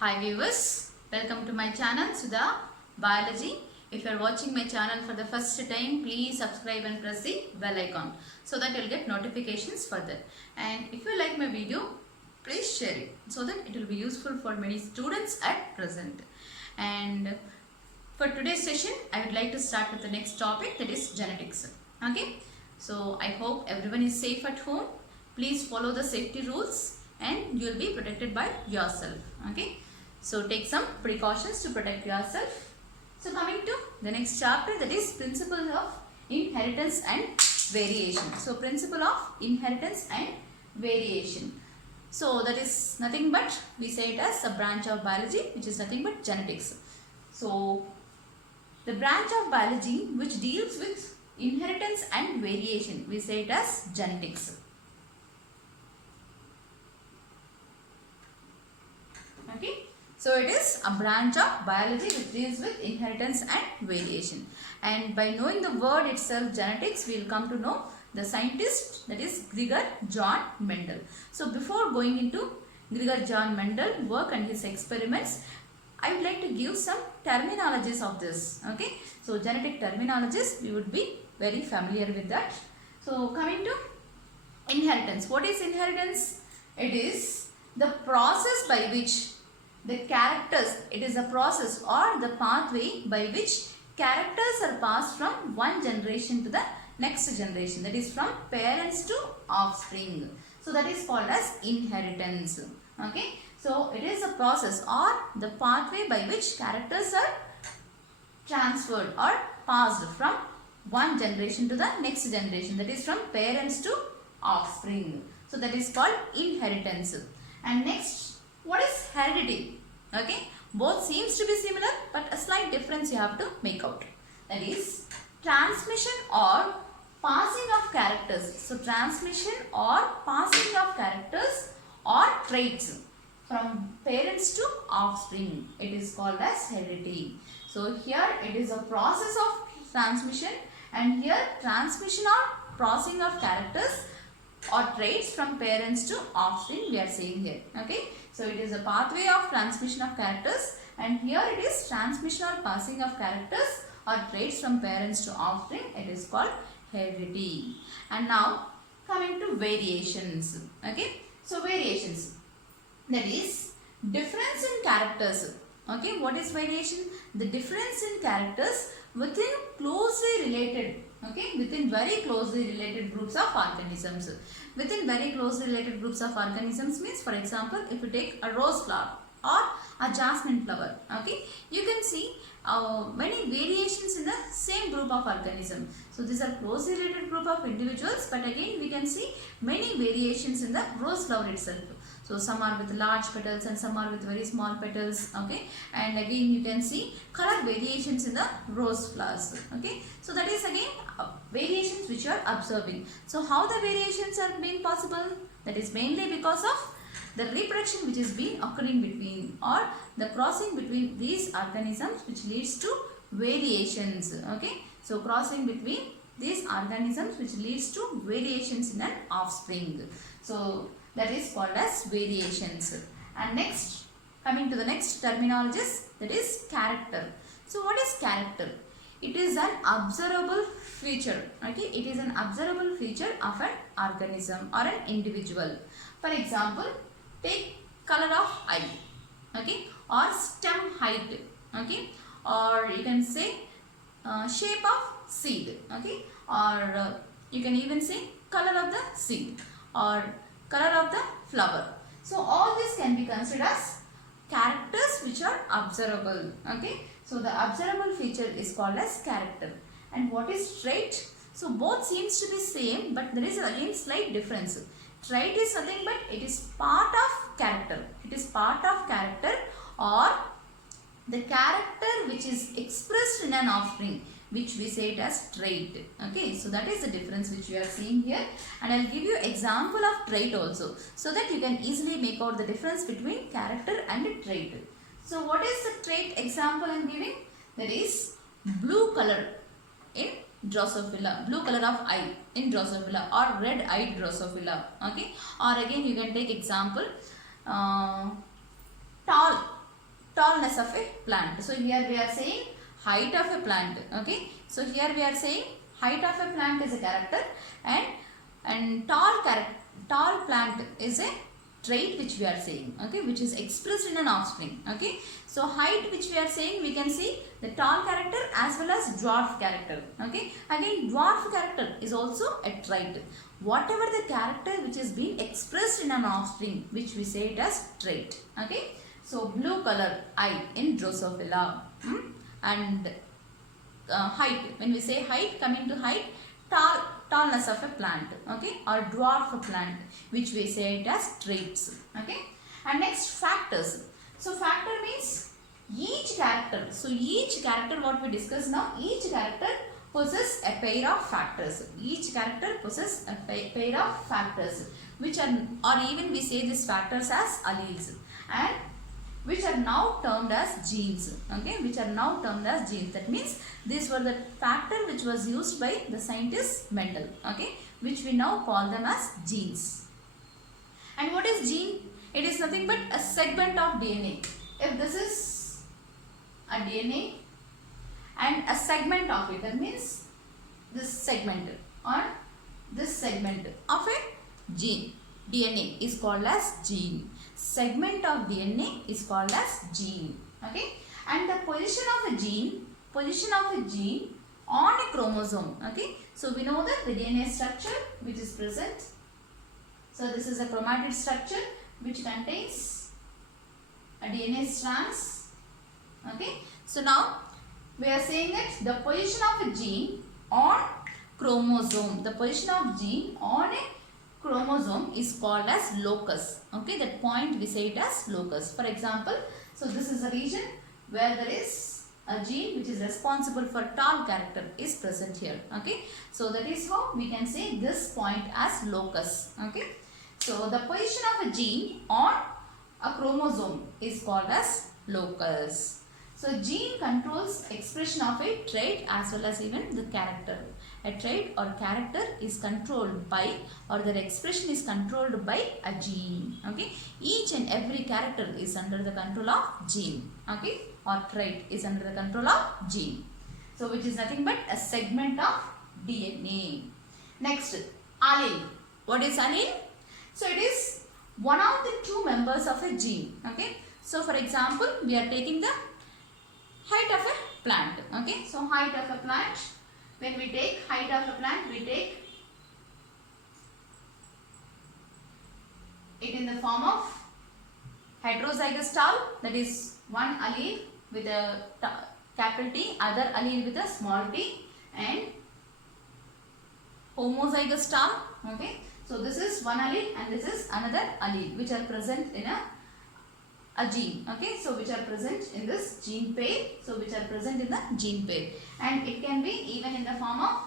Hi viewers, welcome to my channel Sudha Biology. If you are watching my channel for the first time, please subscribe and press the bell icon so that you will get notifications further. And if you like my video, please share it so that it will be useful for many students at present. And for today's session, I would like to start with the next topic, that is genetics. Okay, so I hope everyone is safe at home. Please follow the safety rules and you will be protected by yourself. Okay, so take some precautions to protect yourself. So coming to the next chapter, that is principle of inheritance and variation. So principle of inheritance and variation. So that is nothing but, we say it as a branch of biology which is nothing but genetics. So the branch of biology which deals with inheritance and variation, we say it as genetics. Okay, so it is a branch of biology which deals with inheritance and variation. And by knowing the word itself, genetics, we will come to know the scientist, that is Gregor John Mendel. So before going into Gregor John Mendel work and his experiments, I would like to give some terminologies of this. Okay, so genetic terminologies, we would be very familiar with that. So coming to inheritance. What is inheritance? It is the process by which the characters, it is a process or the pathway by which characters are passed from one generation to the next generation, that is from parents to offspring. So that is called as inheritance. Okay, so it is a process or the pathway by which characters are transferred or passed from one generation to the next generation, that is from parents to offspring. So that is called inheritance. And next, what is heredity? Okay, both seems to be similar but a slight difference you have to make out. That is transmission or passing of characters. So transmission or passing of characters or traits from parents to offspring, it is called as heredity. So here it is a process of transmission, and here transmission or passing of characters or traits from parents to offspring we are saying here. Okay, so it is a pathway of transmission of characters, and here it is transmission or passing of characters or traits from parents to offspring, it is called heredity. And now coming to variations. Okay, so variations, that is difference in characters. Okay, what is variation? The difference in characters within closely related, okay, within very closely related groups of organisms. Within very closely related groups of organisms means, for example, if you take a rose flower or a jasmine flower, okay, you can see many variations in the same group of organisms. So these are closely related group of individuals, but again we can see many variations in the rose flower itself. So some are with large petals and some are with very small petals. Okay, and again you can see color variations in the rose flowers. Okay, so that is again variations which you are observing. So how the variations are being possible? That is mainly because of the reproduction which is being occurring between, or the crossing between these organisms, which leads to variations. Okay, so crossing between these organisms which leads to variations in an offspring. So that is called as variations. And next, coming to the next terminologies, that is character. So what is character? It is an observable feature. Okay, it is an observable feature of an organism or an individual. For example, take color of eye, okay, or stem height, okay, or you can say shape of seed, okay, or you can even say color of the seed or color of the flower. So all this can be considered as characters which are observable. Okay, so the observable feature is called as character. And what is trait? So both seems to be same, but there is again slight difference. Trait is nothing but it is part of character. It is part of character or the character which is expressed in an offspring, which we say it as trait. Okay, so that is the difference which we are seeing here, and I will give you example of trait also, so that you can easily make out the difference between character and trait. So what is the trait example I am giving? That is blue color in Drosophila, blue color of eye in Drosophila, or red eyed Drosophila. Okay, or again you can take example tall tallness of a plant. So here we are saying height of a plant. Okay, so here we are saying height of a plant is a character, and tall plant is a trait which we are saying, okay, which is expressed in an offspring. Okay, so height which we are saying, we can see the tall character as well as dwarf character. Okay, again dwarf character is also a trait. Whatever the character which is being expressed in an offspring, which we say it as trait. Okay, so blue color eye in Drosophila, and height, when we say height, coming to height, tallness of a plant, okay, or dwarf plant, which we say it as traits. Okay, and next factors. So factor means each character. So each character, what we discuss now, each character possess a pair of factors. Each character possess a pair of factors, which are, or even we say these factors as alleles, and which are now termed as genes. Okay, which are now termed as genes. That means these were the factor which was used by the scientist Mendel. Okay, which we now call them as genes. And what is gene? It is nothing but a segment of DNA. If this is a DNA and a segment of it, that means this segment or this segment of a gene, DNA is called as gene. Segment of DNA is called as gene. Okay, and the position of a gene on a chromosome. Okay, so we know that the DNA structure which is present. So this is a chromatid structure which contains a DNA strands. Okay, so now we are saying that the position of a gene on chromosome, the position of gene on a chromosome is called as locus. Okay, that point we say it as locus. For example, so this is a region where there is a gene which is responsible for tall character is present here. Okay, so that is how we can say this point as locus. Okay, so the position of a gene on a chromosome is called as locus. So gene controls expression of a trait as well as even the character. A trait or character is controlled by, or their expression is controlled by a gene. Okay, each and every character is under the control of gene. Okay, or trait is under the control of gene. So which is nothing but a segment of DNA. Next, allele. What is allele? So it is one of the two members of a gene. Okay, so for example, we are taking the height of a plant. Okay, so height of a plant. When we take height of a plant, we take it in the form of heterozygous tall, that is one allele with a capital T, other allele with a small t, and homozygous tall. Okay, so this is one allele and this is another allele which are present in a gene. Okay, so which are present in this gene pair, so which are present in the gene pair, and it can be even in the form of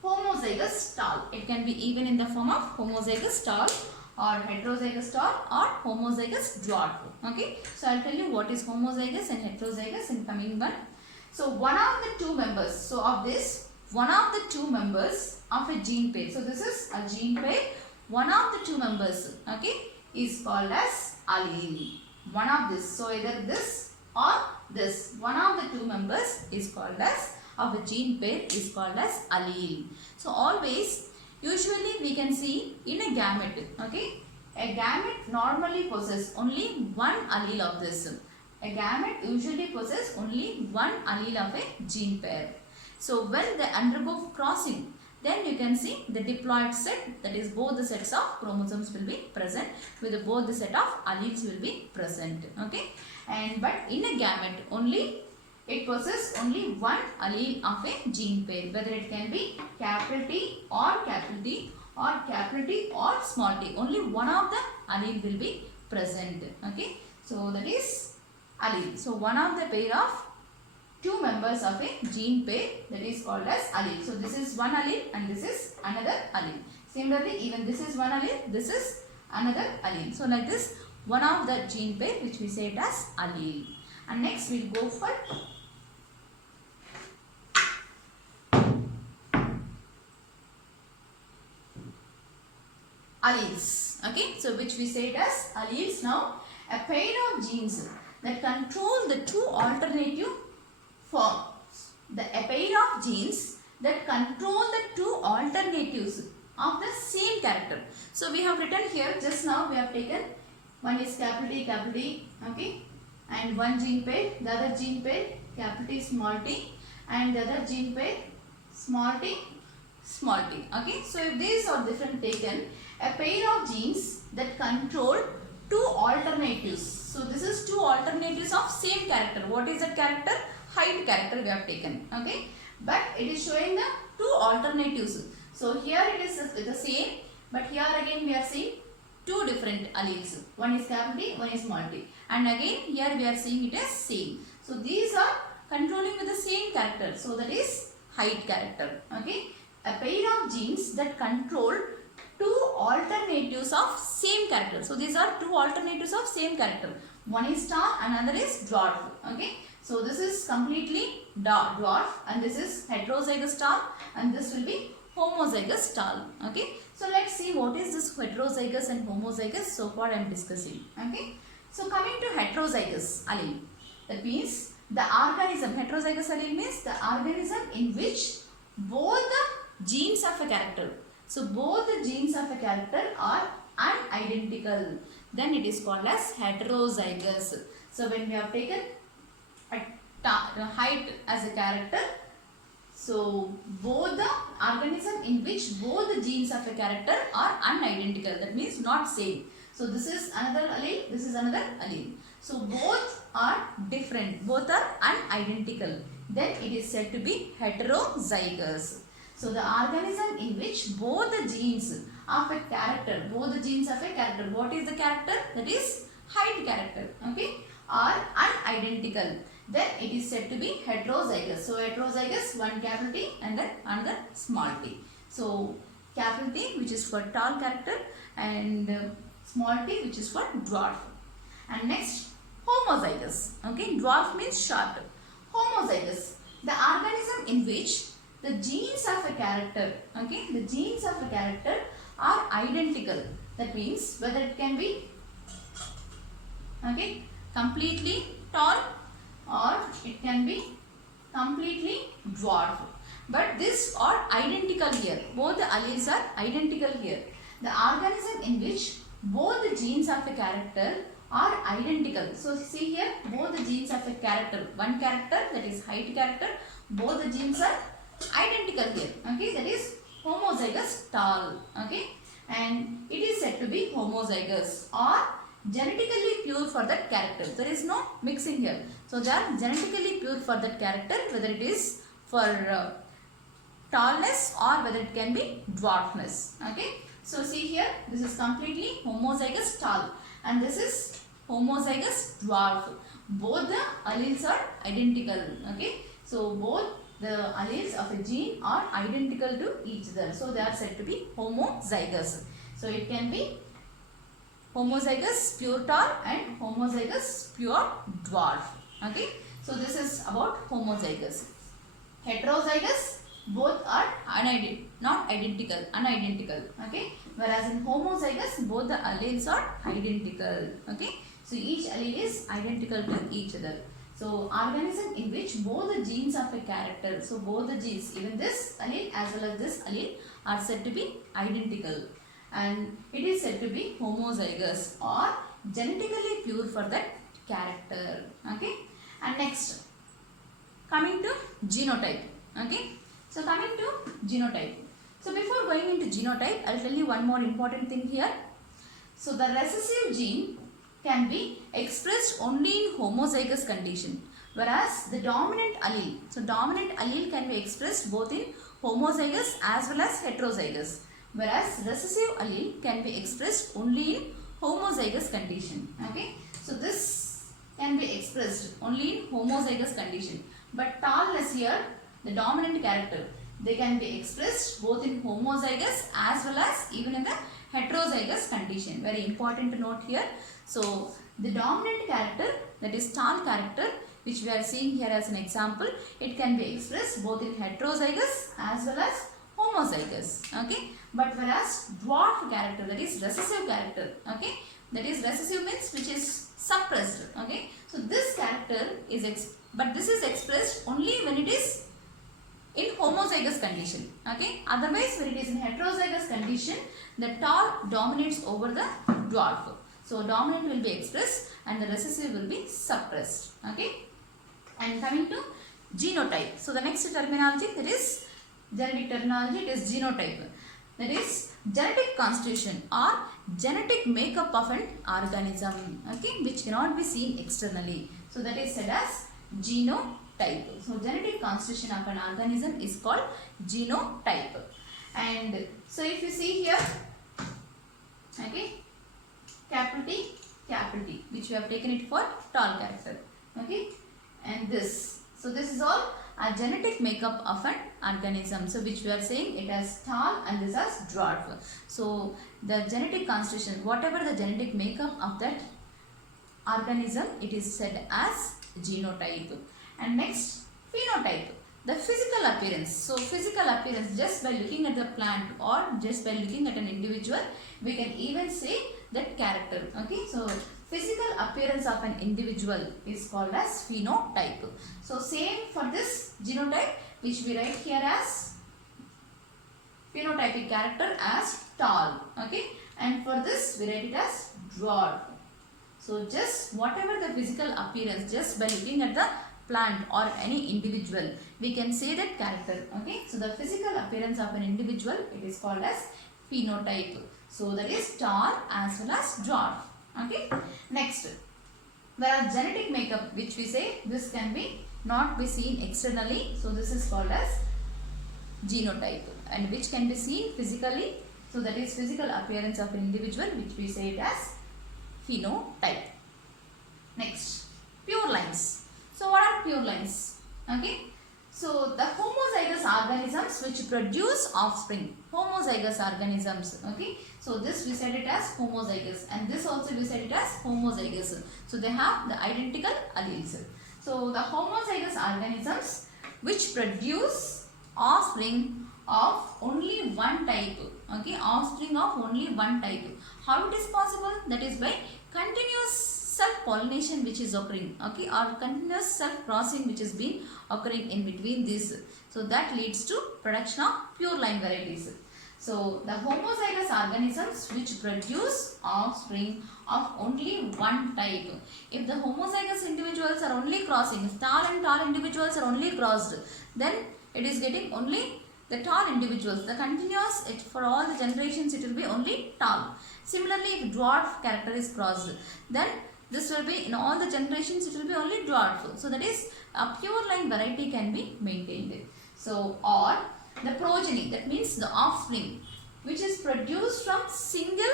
homozygous tall. It can be even in the form of homozygous tall or heterozygous tall or homozygous dwarf. Okay, so I'll tell you what is homozygous and heterozygous in coming one. So one of the two members, so of this, one of the two members of a gene pair. So this is a gene pair. One of the two members, okay, is called as allele. One of this, so either this or this, one of the two members is called as, of a gene pair is called as allele. So always, usually we can see in a gamete, okay, a gamete normally possesses only one allele of this. A gamete usually possesses only one allele of a gene pair. So when they undergo crossing, then you can see the diploid set, that is both the sets of chromosomes will be present, with both the set of alleles will be present. Okay, and but in a gamete only it possesses only one allele of a gene pair, whether it can be capital T or capital T or capital T or small t. Only one of the allele will be present. Okay, so that is allele. So one of the pair of two members of a gene pair, that is called as allele. So this is one allele and this is another allele. Similarly, even this is one allele, this is another allele. So like this, one of the gene pair which we say it as allele. And next we will go for alleles. Okay, so which we say it as alleles. Now a pair of genes, that control the two alternative forms. A pair of genes that control the two alternatives of the same character. So we have written here, just now we have taken one is capital T, okay, and one gene pair, the other gene pair capital T small t, and the other gene pair small t, okay. So if these are different taken, a pair of genes that control two alternatives. So this is two alternatives of same character. What is that character? Height character we have taken, okay, but it is showing the two alternatives. So here it is with the same, but here again we are seeing two different alleles. One is capital T, one is small t, and again here we are seeing it as same. So these are controlling with the same character. So that is height character, okay. A pair of genes that control two alternatives of same character. So these are two alternatives of same character. One is tall, another is dwarf, okay. So this is completely dwarf, and this is heterozygous tall, and this will be homozygous tall, okay. So let's see what is this heterozygous and homozygous. So far I am discussing, okay. So coming to heterozygous allele, that means the organism, heterozygous allele means the organism in which both the genes of a character, so both the genes of a character are unidentical, then it is called as heterozygous. So when we have taken height as a character, so both the organism in which both the genes of a character are unidentical, that means not same. So this is another allele, this is another allele. So both are different, both are unidentical, then it is said to be heterozygous. So the organism in which both the genes of a character, both the genes of a character, what is the character? That is height character, okay, are unidentical, then it is said to be heterozygous. So heterozygous, one capital T and then another small t. So capital T which is for tall character, and small t which is for dwarf. And next homozygous, okay, dwarf means short. Homozygous, the organism in which the genes of a character, okay, the genes of a character are identical, that means whether it can be, okay, completely tall or it can be completely dwarf, but these are identical here, both the alleles are identical here. The organism in which both the genes of a character are identical. So see here, both the genes of a character, one character that is height character, both the genes are identical here, okay, that is homozygous tall, okay, and it is said to be homozygous or genetically pure for that character. There is no mixing here, so they are genetically pure for that character, whether it is for tallness or whether it can be dwarfness, okay. So see here, this is completely homozygous tall and this is homozygous dwarf. Both the alleles are identical, okay. So both the alleles of a gene are identical to each other, so they are said to be homozygous. So it can be homozygous pure tall and homozygous pure dwarf, okay. So this is about homozygous. Heterozygous, both are unidentical, okay, whereas in homozygous both the alleles are identical, okay. So each allele is identical to each other. So organism in which both the genes of a character, so both the genes, even this allele as well as this allele, are said to be identical, and it is said to be homozygous or genetically pure for that character, okay. And next, coming to genotype, okay. So coming to genotype. So before going into genotype, I will tell you one more important thing here. So the recessive gene can be expressed only in homozygous condition, whereas the dominant allele, so dominant allele can be expressed both in homozygous as well as heterozygous, whereas recessive allele can be expressed only in homozygous condition, okay. So this can be expressed only in homozygous condition, but tallness here, the dominant character, they can be expressed both in homozygous as well as even in the heterozygous condition. Very important to note here. So the dominant character, that is tall character, which we are seeing here as an example, it can be expressed both in heterozygous as well as homozygous, okay. But whereas dwarf character, that is recessive character, okay, that is recessive means which is suppressed. Okay, so this character is but this is expressed only when it is in homozygous condition. Okay, otherwise when it is in heterozygous condition, the tall dominates over the dwarf. So dominant will be expressed and the recessive will be suppressed. Okay, and coming to genotype. So the next terminology, that is genetic terminology, it is genotype. That is genetic constitution or genetic makeup of an organism, okay, which cannot be seen externally. So that is said as genotype. So genetic constitution of an organism is called genotype. And so if you see here, okay, capital T, which we have taken it for tall character, okay, and this. So this is all a genetic makeup of an organism. So which we are saying it as tall and this as dwarf. So the genetic constitution, whatever the genetic makeup of that organism, it is said as genotype. And next, phenotype, the physical appearance. So physical appearance, just by looking at the plant or just by looking at an individual, we can even say that character. Okay, so physical appearance of an individual is called as phenotype. So same for this genotype, which we write here as phenotypic character as tall. Okay, and for this we write it as dwarf. So just whatever the physical appearance, just by looking at the plant or any individual, we can say that character. Okay, so the physical appearance of an individual, it is called as phenotype. So that is tall as well as dwarf. Okay, next, there are genetic makeup, which we say this can be not be seen externally. So this is called as genotype, and which can be seen physically. So that is physical appearance of an individual, which we say it as phenotype. Next, pure lines. So what are pure lines? Okay, so the homozygous organisms which produce offspring, homozygous organisms. Okay, so this we said it as homozygous, and this also we said it as homozygous. So they have the identical alleles. So the homozygous organisms which produce offspring of only one type. Okay, offspring of only one type. How it is possible? That is by continuous self-pollination which is occurring, okay, or continuous self-crossing which is been occurring in between these. So that leads to production of pure line varieties. So the homozygous organisms which produce offspring of only one type. If the homozygous individuals are only crossing, if tall and tall individuals are only crossed, then it is getting only the tall individuals. The continuous, for all the generations it will be only tall. Similarly, if dwarf character is crossed, then this will be in all the generations, it will be only dwarf. So that is a pure line variety can be maintained. So, or the progeny, that means the offspring which is produced from single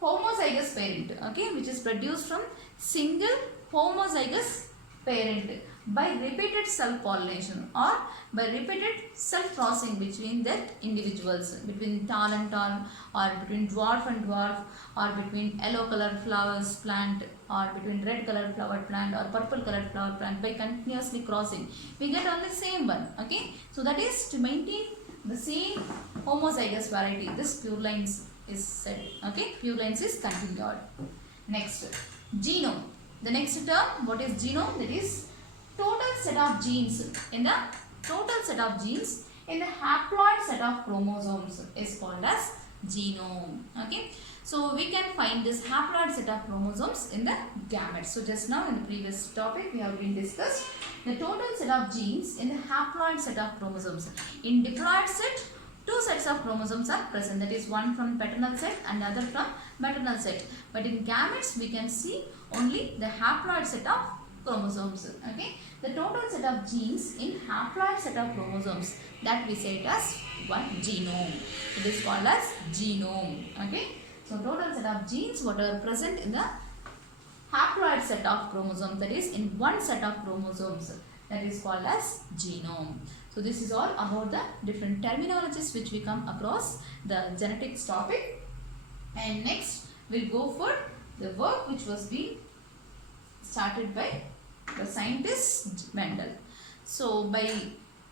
homozygous parent, okay, which is produced from single homozygous parent by repeated self-pollination or by repeated self-crossing between that individuals, between tall and tall, or between dwarf and dwarf, or between yellow colored flowers plant, or between red colored flower plant or purple colored flower plant. By continuously crossing, we get only same one. Okay, so that is to maintain the same homozygous variety. This pure lines is said. Okay, pure lines is continued. Next, genome. The next term, what is genome? That is total set of genes in the haploid set of chromosomes is called as genome. Okay, so we can find this haploid set of chromosomes in the gametes. So just now in the previous topic we have been discussed the total set of genes in the haploid set of chromosomes. In diploid set, two sets of chromosomes are present, that is one from paternal set and the other from maternal set. But in gametes we can see only the haploid set of chromosomes. Okay, the total set of genes in haploid set of chromosomes, that we say it as one genome. It is called as genome. Okay, so total set of genes what are present in the haploid set of chromosomes, that is in one set of chromosomes, that is called as genome. So this is all about the different terminologies which we come across the genetics topic. And next we'll go for the work which was being started by the scientist Mendel. So by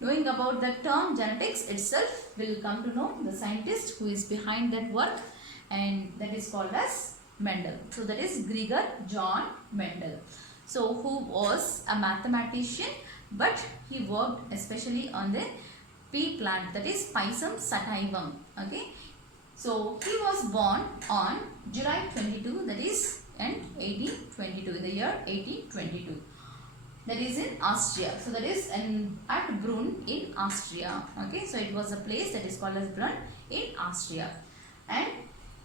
knowing about the term genetics itself, we'll come to know the scientist who is behind that work, and that is called as Mendel. So that is Gregor John Mendel. So who was a mathematician, but he worked especially on the pea plant, that is Pisum sativum. Okay. So he was born on July 22, that is in 1822, in the year 1822. That is in Austria. So that is at Brunn in Austria. Okay. So it was a place that is called as Brunn in Austria. And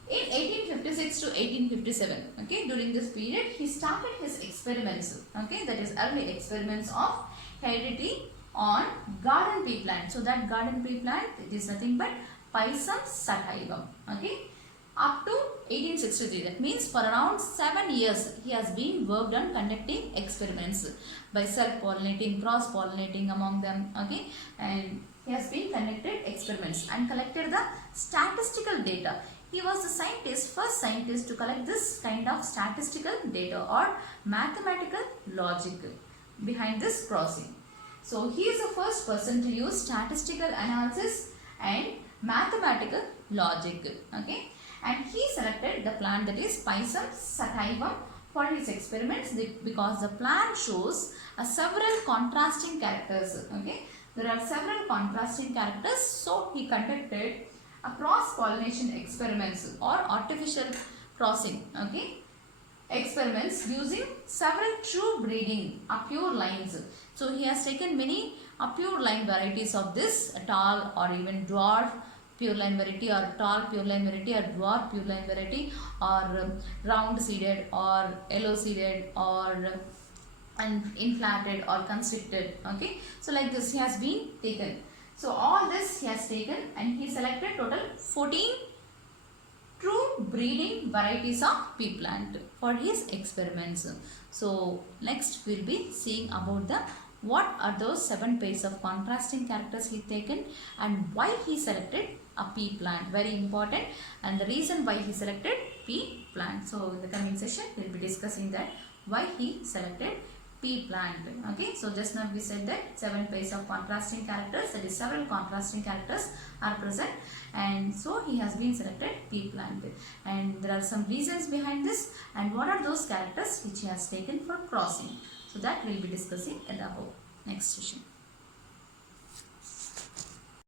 in 1856 to 1857, okay, during this period, he started his experiments, okay, that is early experiments of heredity on garden pea plant. So that garden pea plant, it is nothing but Pisum sativum, okay. Up to 1863, that means for around 7 years, he has been worked on conducting experiments by self-pollinating, cross-pollinating among them, okay, and he has been conducted experiments and collected the statistical data. He was the first scientist to collect this kind of statistical data or mathematical logic behind this crossing. So he is the first person to use statistical analysis and mathematical logic. Okay, and he selected the plant that is Pisum sativum for his experiments because the plant shows several contrasting characters. Okay, there are several contrasting characters. So he conducted a cross-pollination experiments or artificial crossing, okay, experiments using several true breeding pure lines. So he has taken many pure line varieties of this tall or even dwarf pure line variety, or tall pure line variety, or dwarf pure line variety, or round seeded, or yellow seeded, or inflated or constricted. Okay, so like this he has been taken. So all this he has taken and he selected total 14 true breeding varieties of pea plant for his experiments. So next we will be seeing about the what are those 7 pairs of contrasting characters he taken and why he selected a pea plant. Very important, and the reason why he selected pea plant. So in the coming session we will be discussing that why he selected pea plant. Okay, so just now we said that 7 pairs of contrasting characters, that is several contrasting characters are present, and so he has been selected pea plant, and there are some reasons behind this and what are those characters which he has taken for crossing. So that we will be discussing in the next session.